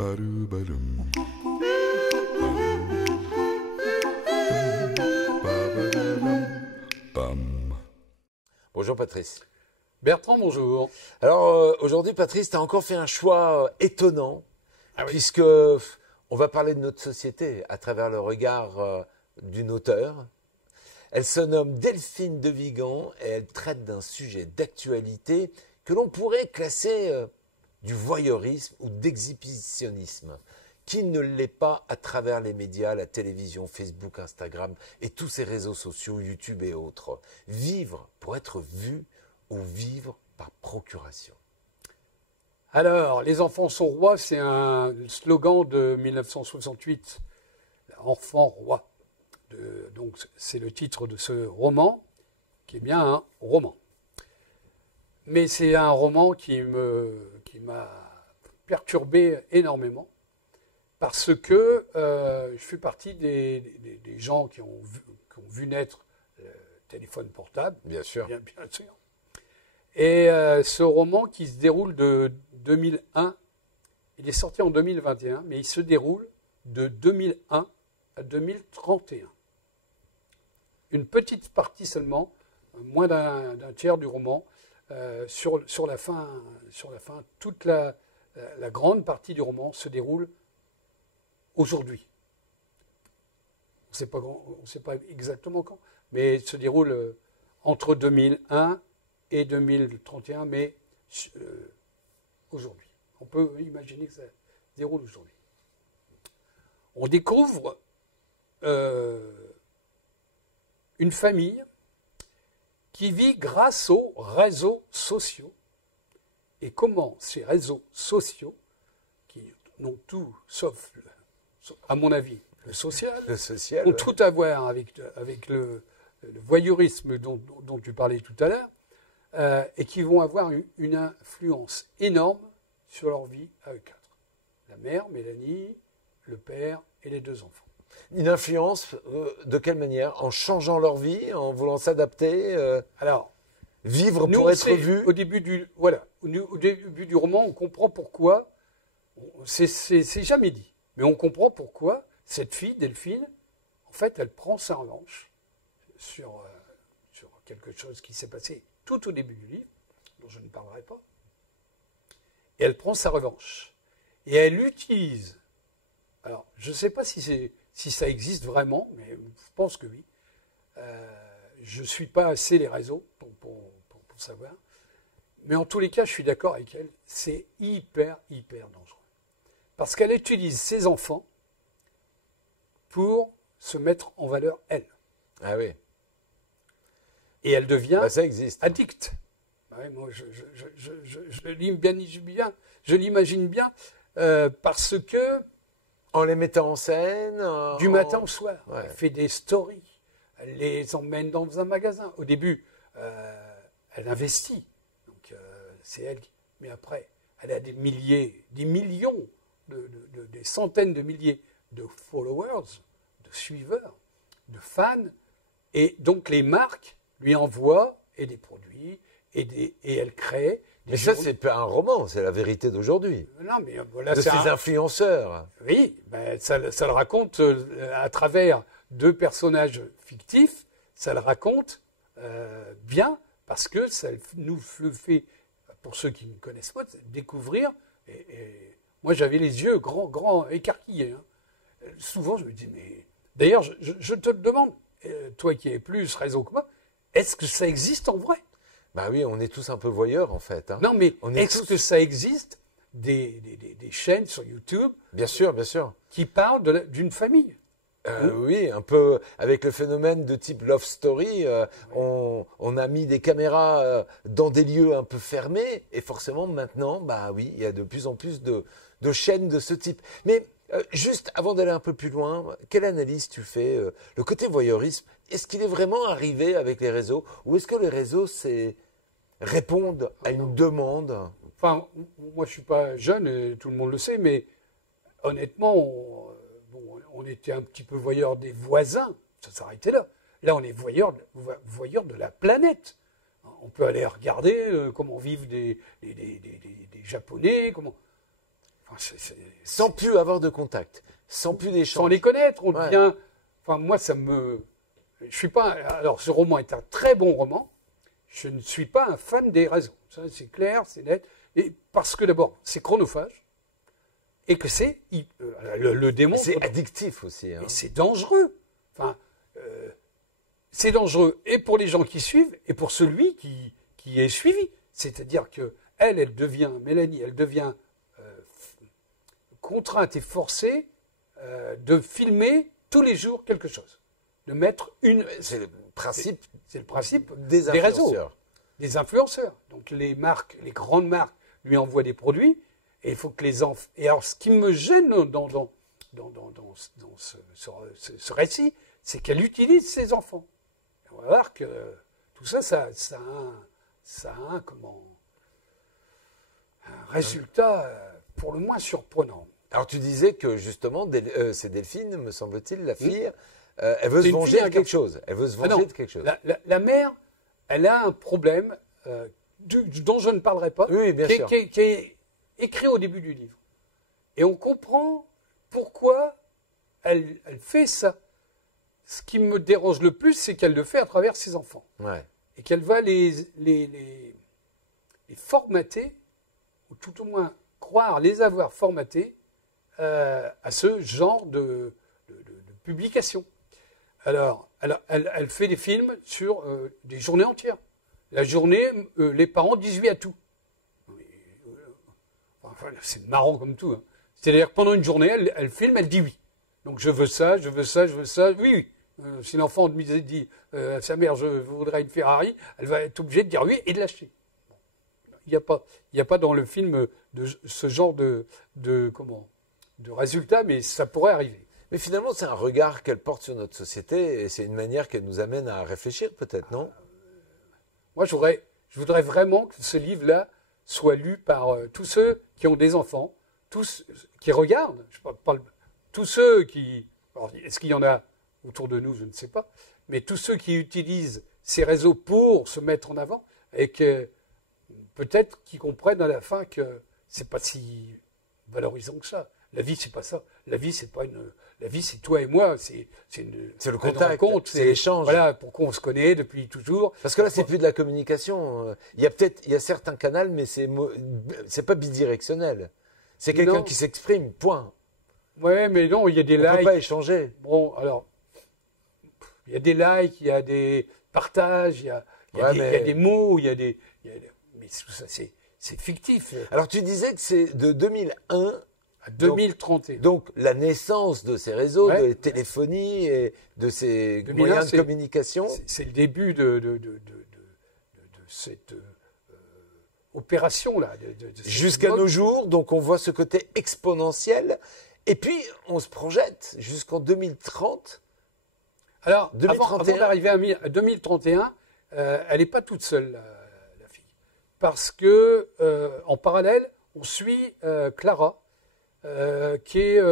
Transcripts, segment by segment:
Ba-doo-ba-dum. Bam. Bonjour Patrice. Bertrand, bonjour. Alors aujourd'hui Patrice, tu as encore fait un choix étonnant, puisque on va parler de notre société à travers le regard d'une auteure. Elle se nomme Delphine de Vigan et elle traite d'un sujet d'actualité que l'on pourrait classer du voyeurisme ou d'exhibitionnisme. Qui ne l'est pas à travers les médias, la télévision, Facebook, Instagram et tous ces réseaux sociaux, YouTube et autres. Vivre pour être vu ou vivre par procuration. Alors, les enfants sont rois, c'est un slogan de 1968, Enfants rois. Donc, c'est le titre de ce roman, qui est bien un roman. Mais c'est un roman qui m'a perturbé énormément, parce que je fais partie des gens qui ont vu naître le téléphone portable. Bien sûr. Bien sûr. Et ce roman qui se déroule de 2001, il est sorti en 2021, mais il se déroule de 2001 à 2031. Une petite partie seulement, moins d'un tiers du roman, sur la fin, toute la grande partie du roman se déroule aujourd'hui. On ne sait pas exactement quand, mais il se déroule entre 2001 et 2031, mais aujourd'hui. On peut imaginer que ça se déroule aujourd'hui. On découvre une famille qui vit grâce aux réseaux sociaux et comment ces réseaux sociaux, qui n'ont tout sauf, à mon avis, le social ont tout à voir avec le voyeurisme dont tu parlais tout à l'heure, et qui vont avoir une influence énorme sur leur vie à eux quatre. La mère, Mélanie, le père et les deux enfants. Une influence de quelle manière? En changeant leur vie, en voulant s'adapter Alors, vivre pour être vu. Au début du roman, on comprend pourquoi. C'est jamais dit, mais on comprend pourquoi cette fille, Delphine, en fait, elle prend sa revanche sur quelque chose qui s'est passé tout au début du livre, dont je ne parlerai pas. Et elle prend sa revanche. Et elle utilise, alors je ne sais pas si ça existe vraiment, mais je pense que oui. Je ne suis pas assez les réseaux pour savoir. Mais en tous les cas, je suis d'accord avec elle, c'est hyper dangereux. Parce qu'elle utilise ses enfants pour se mettre en valeur, elle. Ah oui. Et elle devient ça existe. addict. Ouais, moi, je l'imagine bien, parce que... En les mettant en scène Du matin au soir. Ouais. Elle fait des stories. Elle les emmène dans un magasin. Au début, elle investit. Donc, c'est elle qui... Mais après, elle a des millions, des centaines de milliers de followers, de suiveurs, de fans. Et donc, les marques lui envoient des produits et elle crée... Mais ça, c'est pas un roman, c'est la vérité d'aujourd'hui. Non, mais voilà, de ces influenceurs. Oui, ben, ça le raconte à travers deux personnages fictifs. Ça le raconte bien parce que ça nous le fait, pour ceux qui ne connaissent pas, découvrir. Et moi, j'avais les yeux grands écarquillés. Hein. Souvent, je me dis, mais... D'ailleurs, je te demande, toi qui es plus réseau que moi, est-ce que ça existe en vrai? Bah oui, on est tous un peu voyeurs en fait. Hein. Non, mais est-ce que ça existe des chaînes sur YouTube? Bien sûr. Qui parlent d'une famille? Oui, un peu avec le phénomène de type Love Story, on a mis des caméras dans des lieux un peu fermés et forcément maintenant, bah oui, il y a de plus en plus de chaînes de ce type. Mais juste avant d'aller un peu plus loin, quelle analyse tu fais le côté voyeurisme, est-ce qu'il est vraiment arrivé avec les réseaux ou est-ce que les réseaux répondent à une demande? Enfin, moi je suis pas jeune, et tout le monde le sait, mais honnêtement, on était un petit peu voyeurs des voisins, ça s'arrêtait là. Là, on est voyeurs de la planète. On peut aller regarder comment vivent des Japonais, comment... Sans plus avoir de contact, sans plus d'échange. Sans les connaître, on Ouais. devient... Enfin, moi, ça me... Je suis pas... Alors, ce roman est un très bon roman. Je ne suis pas un fan des réseaux. Ça, c'est clair, c'est net. Et parce que, d'abord, c'est chronophage. Et que c'est... Le démontre... C'est addictif aussi. Hein. Et c'est dangereux. Enfin, c'est dangereux et pour les gens qui suivent et pour celui qui est suivi. C'est-à-dire que Mélanie, elle devient contrainte et forcée de filmer tous les jours quelque chose. De mettre une... C'est le principe, des réseaux, influenceurs. des influenceurs. Donc les marques, les grandes marques lui envoient des produits et il faut que les enfants... Et alors ce qui me gêne dans ce récit, c'est qu'elle utilise ses enfants. Et on va voir que tout ça, ça a un résultat pour le moins surprenant. Alors tu disais que justement, c'est Delphine, me semble-t-il, la fille, elle veut se C'est une venger fille, de quelque chose. Elle veut se venger de quelque chose. La mère, elle a un problème dont je ne parlerai pas, Oui, bien sûr. qui est écrit au début du livre. Et on comprend pourquoi elle fait ça. Ce qui me dérange le plus, c'est qu'elle le fait à travers ses enfants. Ouais. Et qu'elle va les formater, ou tout au moins croire les avoir formatés à ce genre de publication. Alors, elle fait des films sur des journées entières. La journée, les parents disent oui à tout. Enfin, c'est marrant comme tout. Hein. C'est-à-dire que pendant une journée, elle filme, elle dit oui. Donc je veux ça, je veux ça, je veux ça. Oui, oui. Si l'enfant dit à sa mère, je voudrais une Ferrari, elle va être obligée de dire oui et de l'acheter. Il n'y a pas dans le film ce genre de résultat, mais ça pourrait arriver. Mais finalement, c'est un regard qu'elle porte sur notre société et c'est une manière qu'elle nous amène à réfléchir, peut-être, non? Moi, je voudrais vraiment que ce livre-là soit lu par tous ceux qui ont des enfants, tous qui regardent. Je parle tous ceux qui... Alors, est-ce qu'il y en a autour de nous? Je ne sais pas. Mais tous ceux qui utilisent ces réseaux pour se mettre en avant et que peut-être qu'ils comprennent à la fin que c'est pas si valorisant que ça. La vie, c'est pas ça. La vie, c'est pas une... La vie, c'est toi et moi. C'est le contact, c'est l'échange. Voilà, pourquoi on se connaît depuis toujours. Parce que là, c'est plus de la communication. Il y a certains canaux, mais c'est pas bidirectionnel. C'est quelqu'un qui s'exprime, point. Ouais, mais non, il y a des likes. On peut pas échanger. Bon, alors, il y a des likes, il y a des partages, il y a des mots, mais tout ça, c'est fictif. Alors, tu disais que c'est de 2001 à 2031. Donc, la naissance de ces réseaux, de la téléphonie et de ces moyens de communication. C'est le début de cette opération-là. Jusqu'à nos jours, donc on voit ce côté exponentiel. Et puis, on se projette jusqu'en 2030. Alors, 2031. avant d'arriver à 2031, elle n'est pas toute seule, la fille. Parce que, en parallèle, on suit Clara, qui est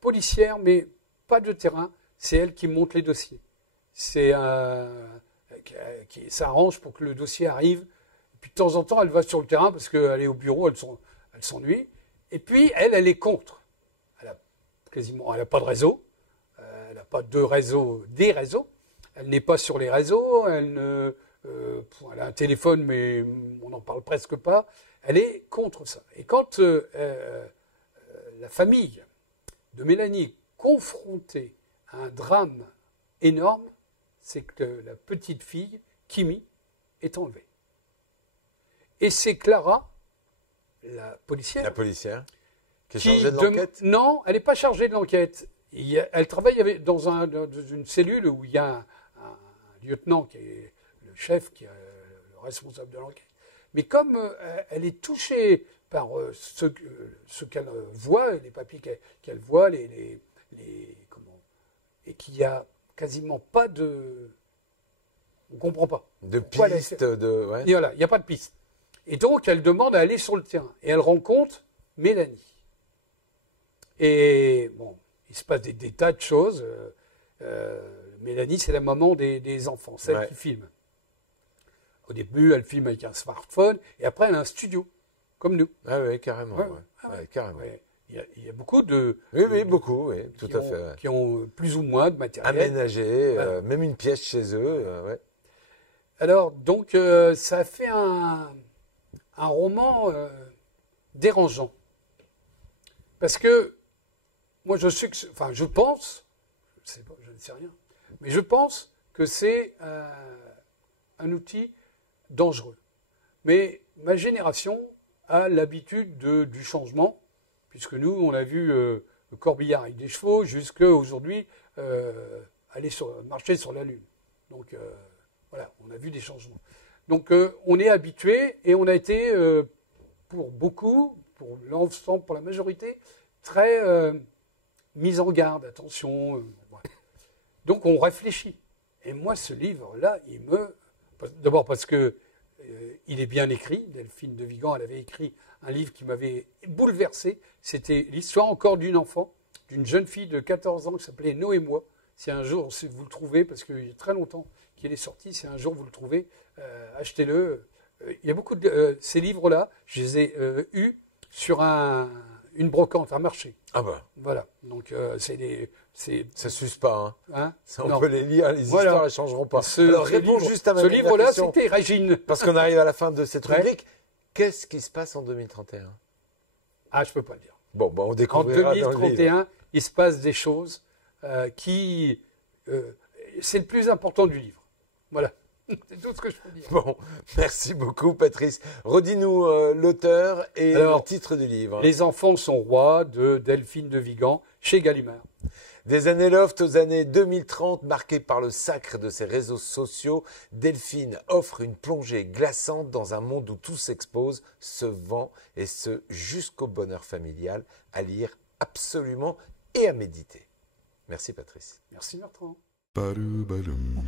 policière, mais pas de terrain. C'est elle qui monte les dossiers. C'est qui s'arrange pour que le dossier arrive. Et puis de temps en temps, elle va sur le terrain parce qu'elle est au bureau, elle s'ennuie. Et puis elle est contre. Elle n'a pas de réseau. Elle n'a pas des réseaux. Elle n'est pas sur les réseaux. Elle a un téléphone, mais on n'en parle presque pas. Elle est contre ça. Et quand la famille de Mélanie est confrontée à un drame énorme, c'est que la petite fille, Kimi, est enlevée. Et c'est Clara, la policière, qui est chargée de l'enquête. Non, elle n'est pas chargée de l'enquête. Elle travaille dans une cellule où il y a un lieutenant qui est le chef, qui est le responsable de l'enquête. Mais comme elle est touchée par ce qu'elle voit, les papiers qu'elle voit, et qu'il n'y a quasiment pas de... On ne comprend pas. De piste, ouais. Et voilà, il n'y a pas de piste. Et donc, elle demande à aller sur le terrain. Et elle rencontre Mélanie. Et bon, il se passe des tas de choses. Mélanie, c'est la maman des enfants, celle qui filme. Au début, elle filme avec un smartphone, et après, elle a un studio. comme nous. Ah oui, carrément. Ouais, Ouais. ah Ouais, carrément. Ouais. Il y a beaucoup de... Oui, beaucoup, oui, tout à fait. Qui ont plus ou moins de matériel. Aménagé, Voilà. même une pièce chez eux. Ouais. Alors, donc, ça a fait un roman dérangeant. Parce que, moi, je pense, je ne sais rien, mais je pense que c'est un outil dangereux. Mais ma génération a l'habitude du changement, puisque nous, on a vu le corbillard avec des chevaux, jusqu'à aujourd'hui, marcher sur la Lune. Donc, voilà, on a vu des changements. Donc, on est habitué et on a été, pour beaucoup, pour l'ensemble, pour la majorité, très mis en garde, attention. Voilà. Donc, on réfléchit. Et moi, ce livre-là, d'abord parce que il est bien écrit. Delphine de Vigan, elle avait écrit un livre qui m'avait bouleversé. C'était l'histoire encore d'une enfant, d'une jeune fille de 14 ans qui s'appelait Noé Moi. Si un jour vous le trouvez, parce qu'il y a très longtemps qu'il est sorti, si un jour vous le trouvez, achetez-le. Il y a beaucoup de ces livres-là, je les ai eus sur une brocante, un marché. Ah bah. Voilà. Donc Ça s'use pas. Hein On peut les lire, les histoires ne changeront pas. Alors réponds juste à ma Ce livre-là, question, c'était Régine. parce qu'on arrive à la fin de cette rubrique. Qu'est-ce qui se passe en 2031? Ah, je peux pas le dire. Bon, on En découvrira dans le livre. 2031, il se passe des choses qui... c'est le plus important du livre. Voilà. C'est tout ce que je peux dire. Bon, merci beaucoup Patrice. Redis-nous l'auteur et le titre du livre. Les enfants sont rois de Delphine de Vigan chez Gallimard. Des années Loft aux années 2030, marquées par le sacre de ses réseaux sociaux, Delphine offre une plongée glaçante dans un monde où tout s'expose, se vend et ce jusqu'au bonheur familial, à lire absolument et à méditer. Merci Patrice. Merci Bertrand. Ba-doo-ba-dum.